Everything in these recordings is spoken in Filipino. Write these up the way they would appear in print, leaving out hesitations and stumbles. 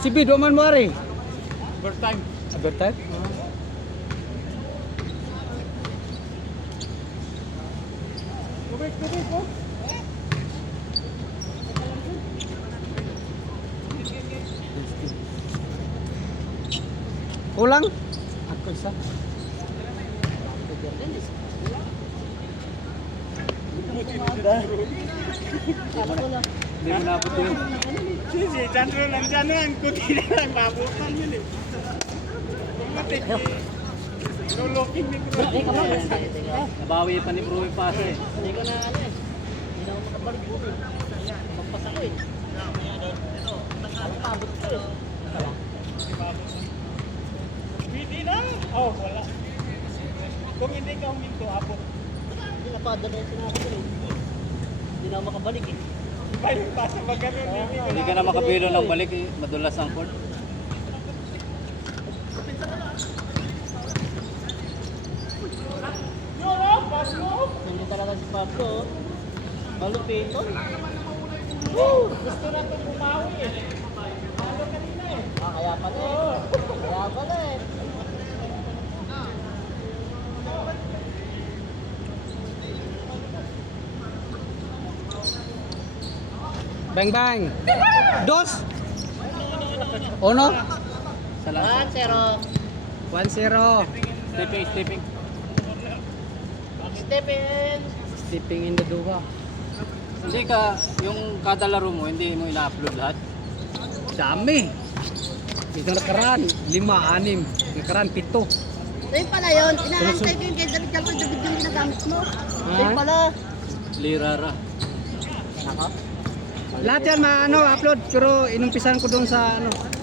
Si Bid, waman mo ari. Overtime. Overtime? Tubig po. Kulang? Ako isa. Hindi mo napot yun. Sisi, dyan lang. Kuti na lang, mabutan yun eh. Matik eh. Loloking ni Bro. Nabawi pa ni Bro yung pasa eh. Hindi ko na ano eh. Hindi na ako makabalik po eh. Magpas ako eh. Ang pabot ko eh. Hindi na. Oh, wala. Kung hindi ka huminto, abot. Hindi napadala yung sinabi ko eh. Hindi na ako makabalik eh. Balik pa sa magano'n. Hindi ka na makabilo ng balik eh. Madulas ang court. Hindi talaga si Pablo. Malupit. Gusto na itong bumawi eh. Kaya pala eh. Kaya pala eh. Bang bang. Dos. Uno. Salamat. 1-0. 1-0. Stepping. Step in. Stepping in the duwa. Hindi ka, yung kada laro mo, hindi mo ina-upload lahat. Dami. Ito nakaraan, 5, 6. Nakaraan, 7. Sa'yo pala yun. Inaantay ko yung kay David Calvo. David yung ginagamit mo. Sa'yo pala. Lirara. Ako? Lahat yan upload, pero inumpisan ko doon sa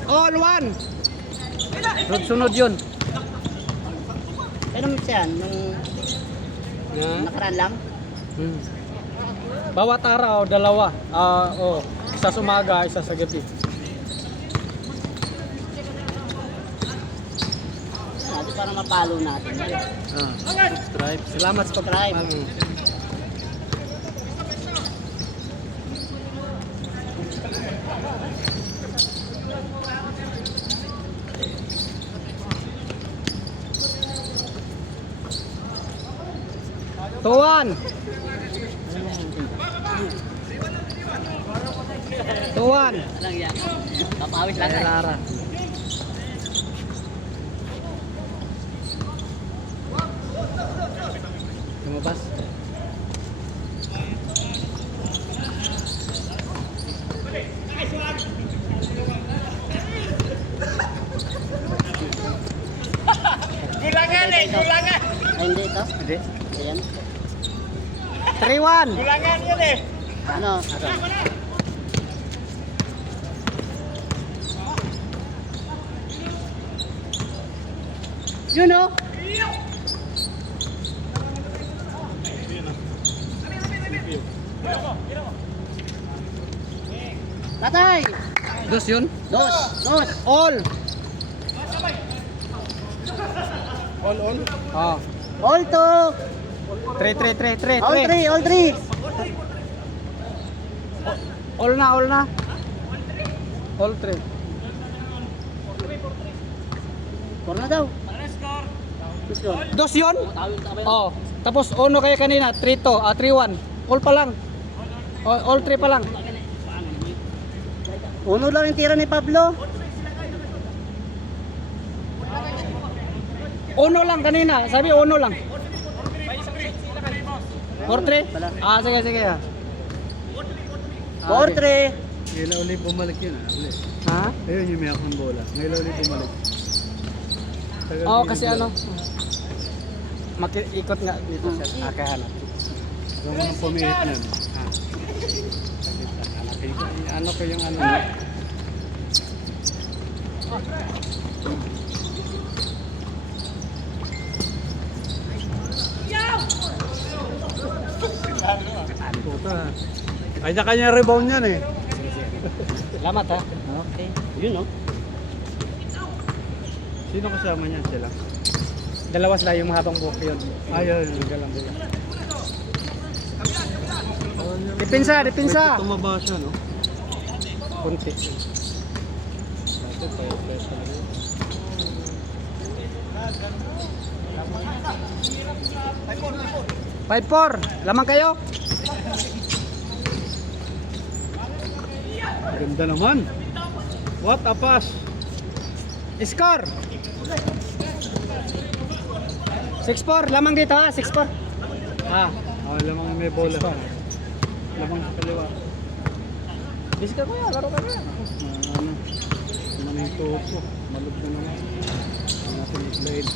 all one. Sunod yun. Pero siya, nung nakaraan lang. Bawat araw, 2. Isa sa umaga, isa sa gabi. Natin para mapalo natin. Subscribe. Salamat sa Subscribe. Tuwan. 2-1. Walang yan. Papawis lang. Lara. Lumabas. Gulangan eh, gulangan. Ay, hindi ito. Hindi. Ayan. 3-1. Gulangan yun eh. Ano? Yun o. Tatay! Dos yun. Dos! Dos! All. All. Oh. All to! 3. All three! All three! All na. All 3. Score na daw. Dos yun? Oh. Tapos uno kayo kanina, 3-2, 3-1. All pa lang. All 3 pa lang. Uno lang yung tira ni Pablo. Uno lang kanina. Sabi uno lang. 4-3? Sige. 4-3. Ngayon ulit bumalik yun ulit. Ha? Ayun yung may akong bola. Ngayon ulit bumalik. Oo, kasi makikot nga dito siya. Kaya Huwag mo nang pumilit nun. Ano ko yung ano. Puta. Kanya-kanya rebound yan eh. Salamat ha. Okay. Yun oh. Sino kasama niyan sila? Dalawa sila yung mahabang buhok yun. Ayun. Galang. Depensa. Tumaba siya no? Kunti. Five four. Lamang kayo? Ganda naman. What a pass. Score. 6-4. Lamang dito ha. 6-4. Ah. Lamang may bola. Lamang sa kaliwa. Busy ka kuya. Laro ka na. Ano? Naman yung tupo. Malog na naman. Ang natin slide.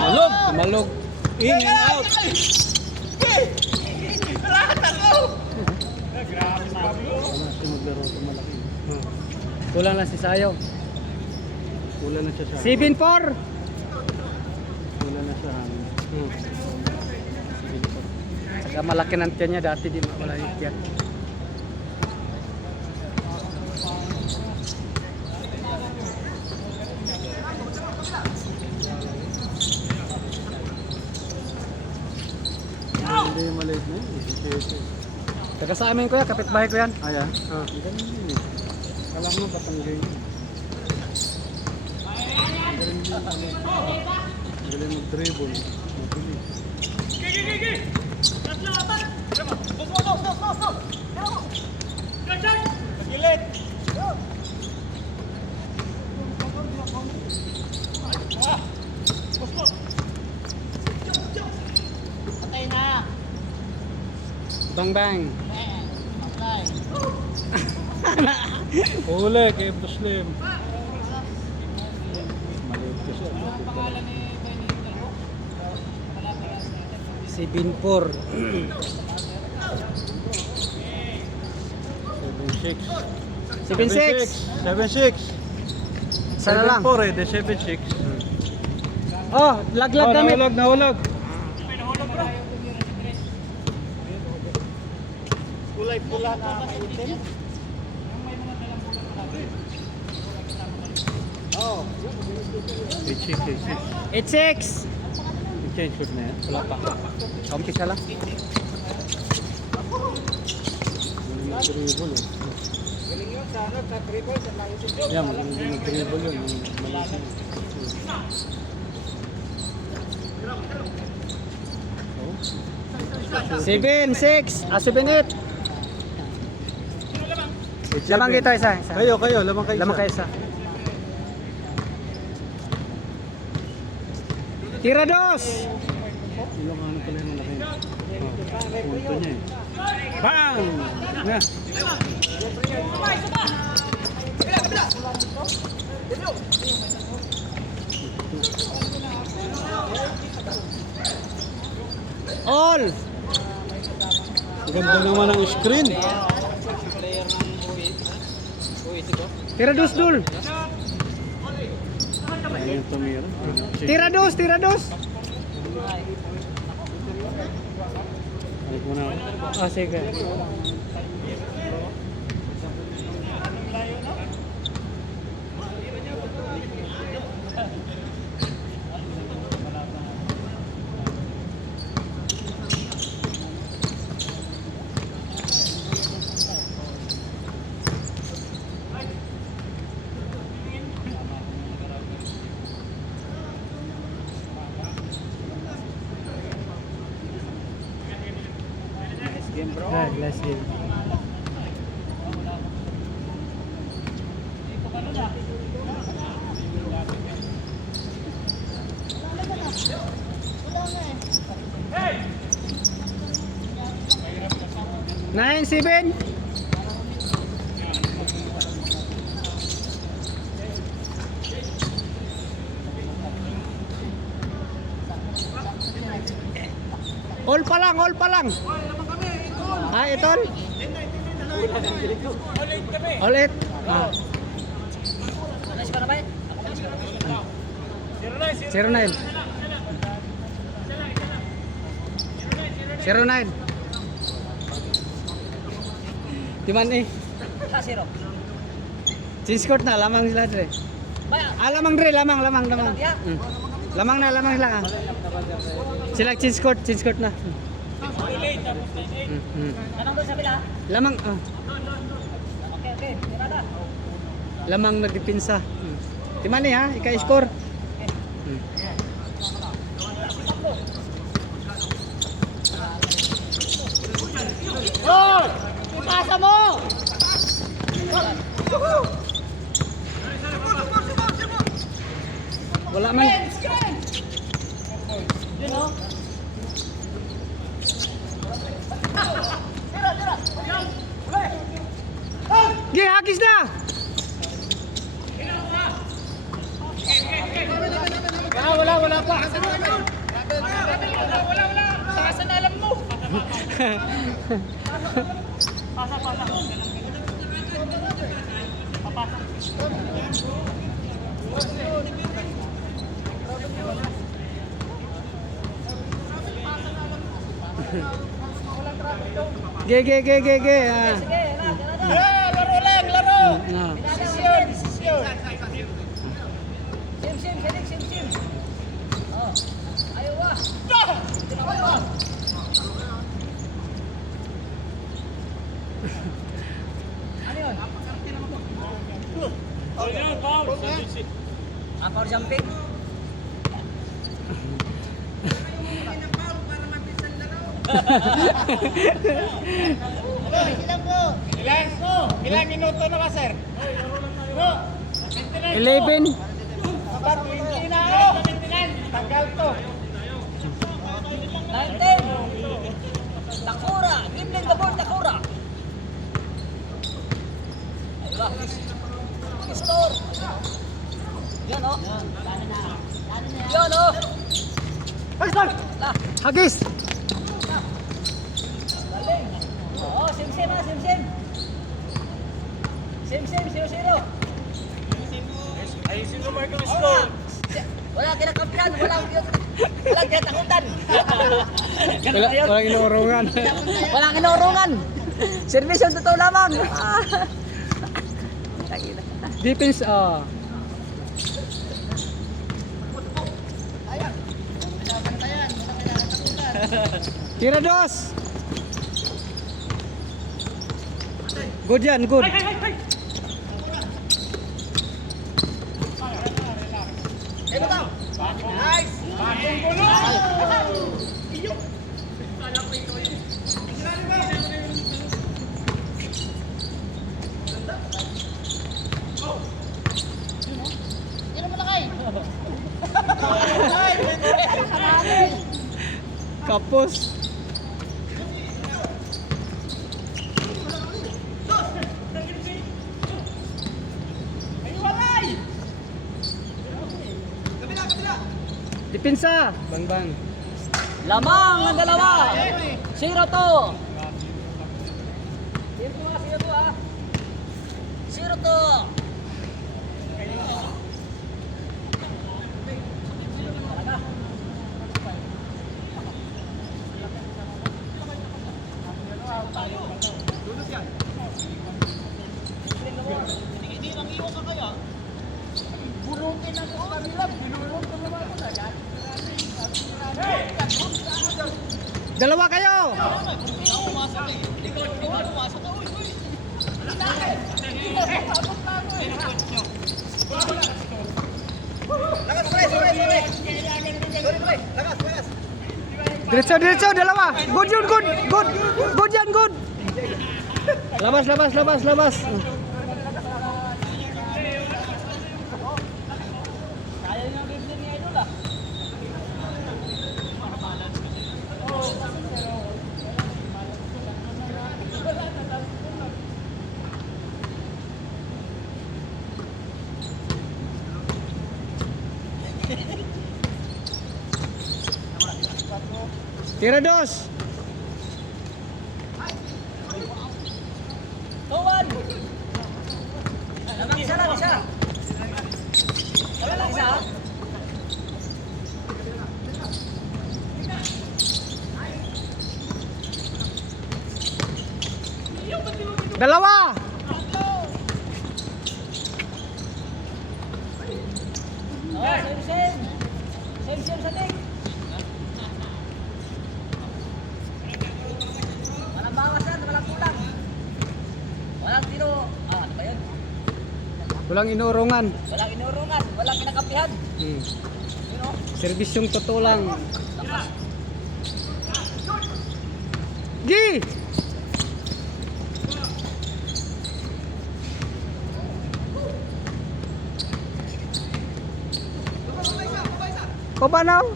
Malog. Malog. In and out. Kasi maglaro ito malaki. Kulang lang si Sayo. Kulang na siya sa 7-4. Kulang na sa hangin. Saka malaki ng tiyan niya dati di wala yung tiyan. Hindi yung maliit na yun. Taga sa amin kuya, kapitbahay ko yan. Ayan. Ganun yun eh. Kala ko Batanggay yun. Galing mag-dribble. Mabilis. Patay na. Bang bang. Patay. Uli kay Muslim. Maliit kasi. 7-4. 7-6. 7-6. 7-6. Sana lang. 7-4 eh. 7-6. Oh, laglag kami. Nahulog. Kulay-pula na itim. Oh. 8-6. 8-6. I-change ko na yan. Wala pa. Umpisa lang. Mag-dribble eh. Galing yun sa dribble sa langit yun. Yeah, mag-dribble yun. Maliit. 7-6. 7-8. Lamang dito isa. Kayo, lamang kayo. Lamang kayo isa. Tira dos. Ilang ano pala yung malaki. Punto niya eh. Bang! Yeah. All. Ganda naman ang screen. Tira dos dul. Ayun tumira. Tira dos. Balik mo na ako. Ah, sige. Game bro. Last game. Nine, 7. All pa lang. Ah, ito. All 8. Ah. 09. 09. Timan eh. Zero. Change court na, lamang sila dre. Ah, lamang dre, lamang. Lamang na lang ah. Sila change court na. Tanong doon sa bila. Lamang, Okay. Tirada. lamang nagdipinsa. Timani ha, ika-score. Ipasa mo! Wala man. Yun o. Gi, hagis na! Wala pa. Saan na alam mo? Pasa. Ge. Ah. Laro lang, laro. Ah. Desisyon. Sim. Oh. Ayaw ba? Ano yun? Power jumping. Ilang minuto na ba, sir? 11. Dapat 20 na. Tagal to. 19. Takura. Gimling the board, Takura. Ayun ba? Store. Yan o. Yan o. Hagis. Galing. Oo, sim-sim ha, sim-sim. Sim-sim, 0-0. Ay, sino mark ang score? Wala kinakampihan, walang kinatakutan. Walang inuurungan. Walang inuurungan. Servisyon totoo lamang. Defense, ah. Tira dos. Good yan, good. Nice! Bagong gulo! Kapos. Dipinsa. Bang. Lamang ang dalawa. 0-2. 0-2. Dalawa kayo. Diretso, dalawa. Good yun, good. Good yan, good. Labas. Tira dos. 2-1. Lamang isa lang, isa. Lamang isa. Dalawa. Oh, same. Same sa tig. Walang inurungan. Walang inurungan, walang kinakapihan. Hmm. You know? Serbisyong totoo lang. Lakas. Gi! Pabanaw?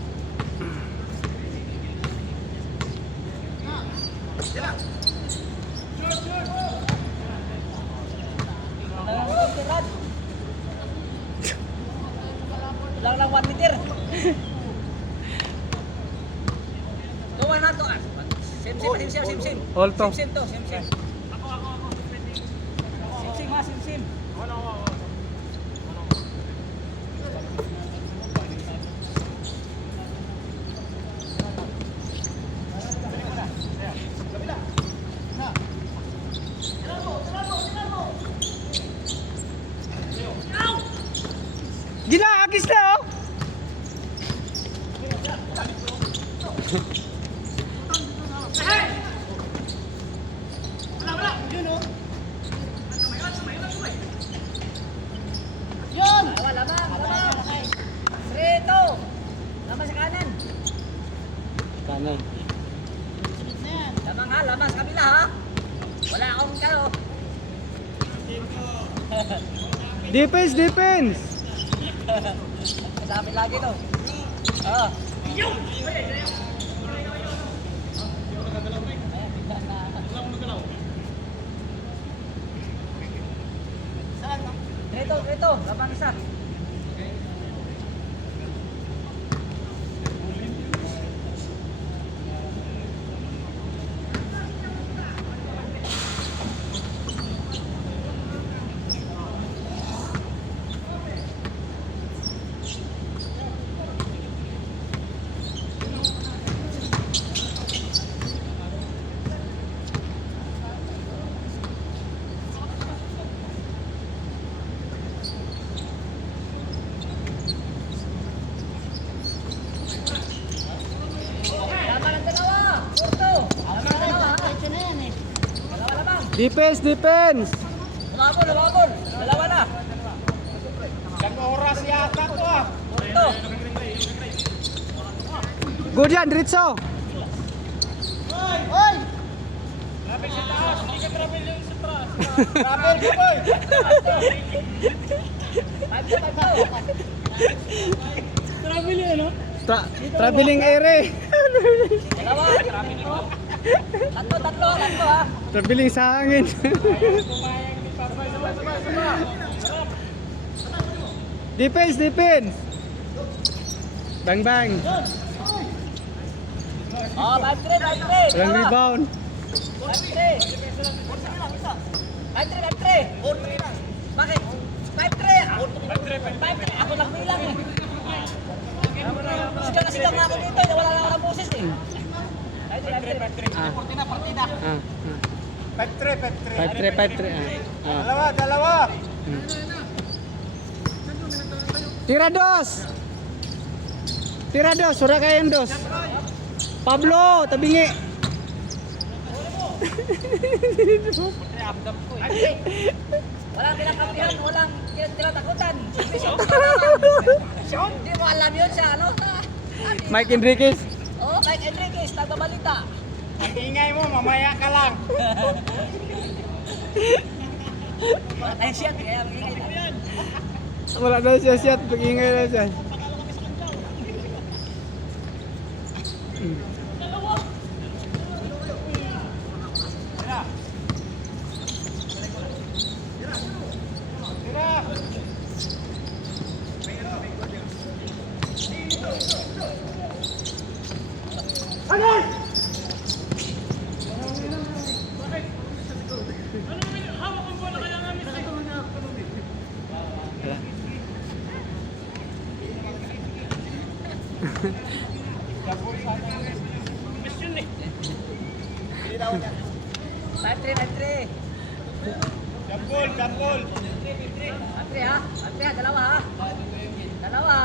Lang lang 1 meter. Tuwa na to. Sim. Alto. Sim to, sim. Sim ha, sim. Gina, agis na oh! Yun! Lamang. Rito. Lamang sa kanan. Kanan. Lamang sa kabila ha. Wala akong kano. Defense! Sabi lagi to. Ah. Rito, lamang isa. Lamang ang dalawa. Kurto. Lamang ang dalawa ha. Dalawa lamang. Defense! Lumabol. Dalawa na. Isang oras yata to ah. Kurto. Good yan, diretso! Lapit sa taas, hindi ka travel yung sa taas. Travel ka boy! Travel yun no? Traveling ere! Dalawa. Tatlo ha. Traveling sa hangin. Defense! Bang! Oh, 5-3. Walang rebound. 5-3. Bakit? 5-3. Ako lang bilang eh. Sigang nga ako dito. Wala lang ako ng boses eh. 5-3. Ah. Partida. 5-3. 5-3. Dalawa. Tira dos, sura kayong dos. Pablo, tabingi. Walang kinakapihan, walang tinatakutan. Hindi mo alam yun sa ano? Mike Enriquez. Oh, Mike Enriquez, taga-balita. Ang ingay mo, mamaya ka lang. Ay, siya, kaya magiging na. Wala na siya, pag-ingay na siya. Jambol. Andre ha, dalawa ha. Dalawa.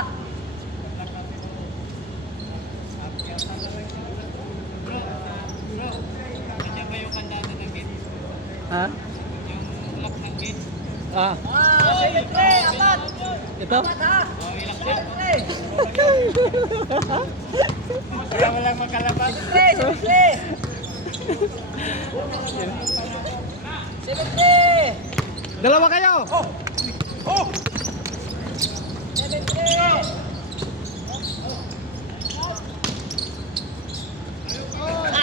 Nandiyan ba yung kandado ng gate? Ha? Yung lock ng gate? Ah. Ah, sige, pre. Ito? Kaya walang makalabas. 70! Dalawa kayo! Oh! 70!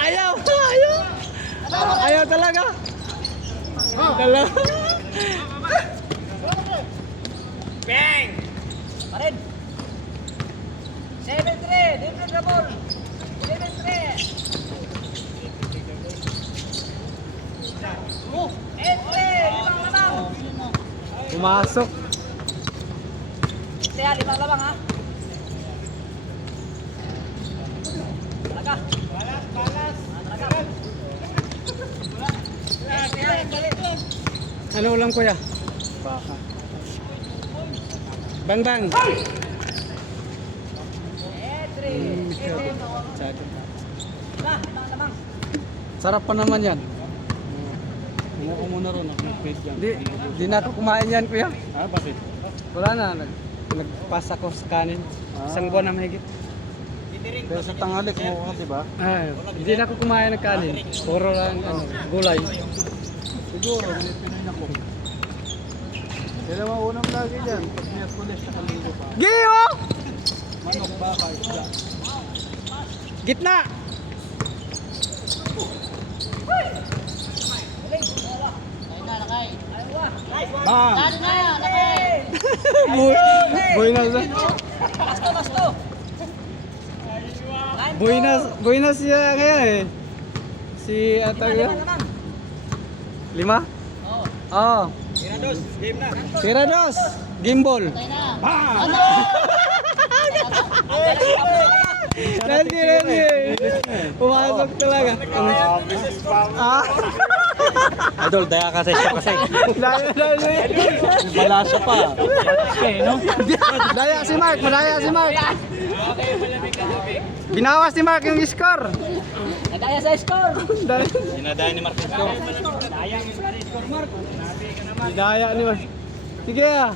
Ayaw! Ayaw! Ayaw talaga! Dalawa! Bang! Pa rin. 73! Different double! 73! Oh! 83! Limang lamang! Pumasok! Kaya limang lamang ha? Talaga! Balas! Talaga! Ano ulam kuya? Baka. Bang bang! 83! 83! Limang lamang! Sarap pa naman yan. Kumuha ko muna ron. Mag-face yan. Di na ako kumain yan kuya. Ah, bakit? Wala na. Nagpas ako sa kanin. Isang buwan na mahigit. Pero sa tanghali, kumuha ka, diba? Ay, hindi na ako kumain ng kanin. Puro lang ano, gulay. Siguro, may Pinoy na ko. Yan ang unang lagi dyan. Pag Miyerkules, nakalinggo pa. Giyo! Manok, baka, isda. Gitna! Bang! Boy na sa. Basto! Basto! Boy na siya ngayon eh. Si Atag. Limang lamang! 5? Oo! Oo. Tirados, game na. Tirados. Gimbal. Bang! Nanti. Pumasok talaga. Ah. Idol, daya ka sa isip kasi. Daya. Malasa pa. Okay, no? Daya si Mark, madaya si Mark. Binawas ni Mark yung score. Nagaya sa score! Daya. Dinadaya ni Marcos. Daya ni Mark. Sige ah.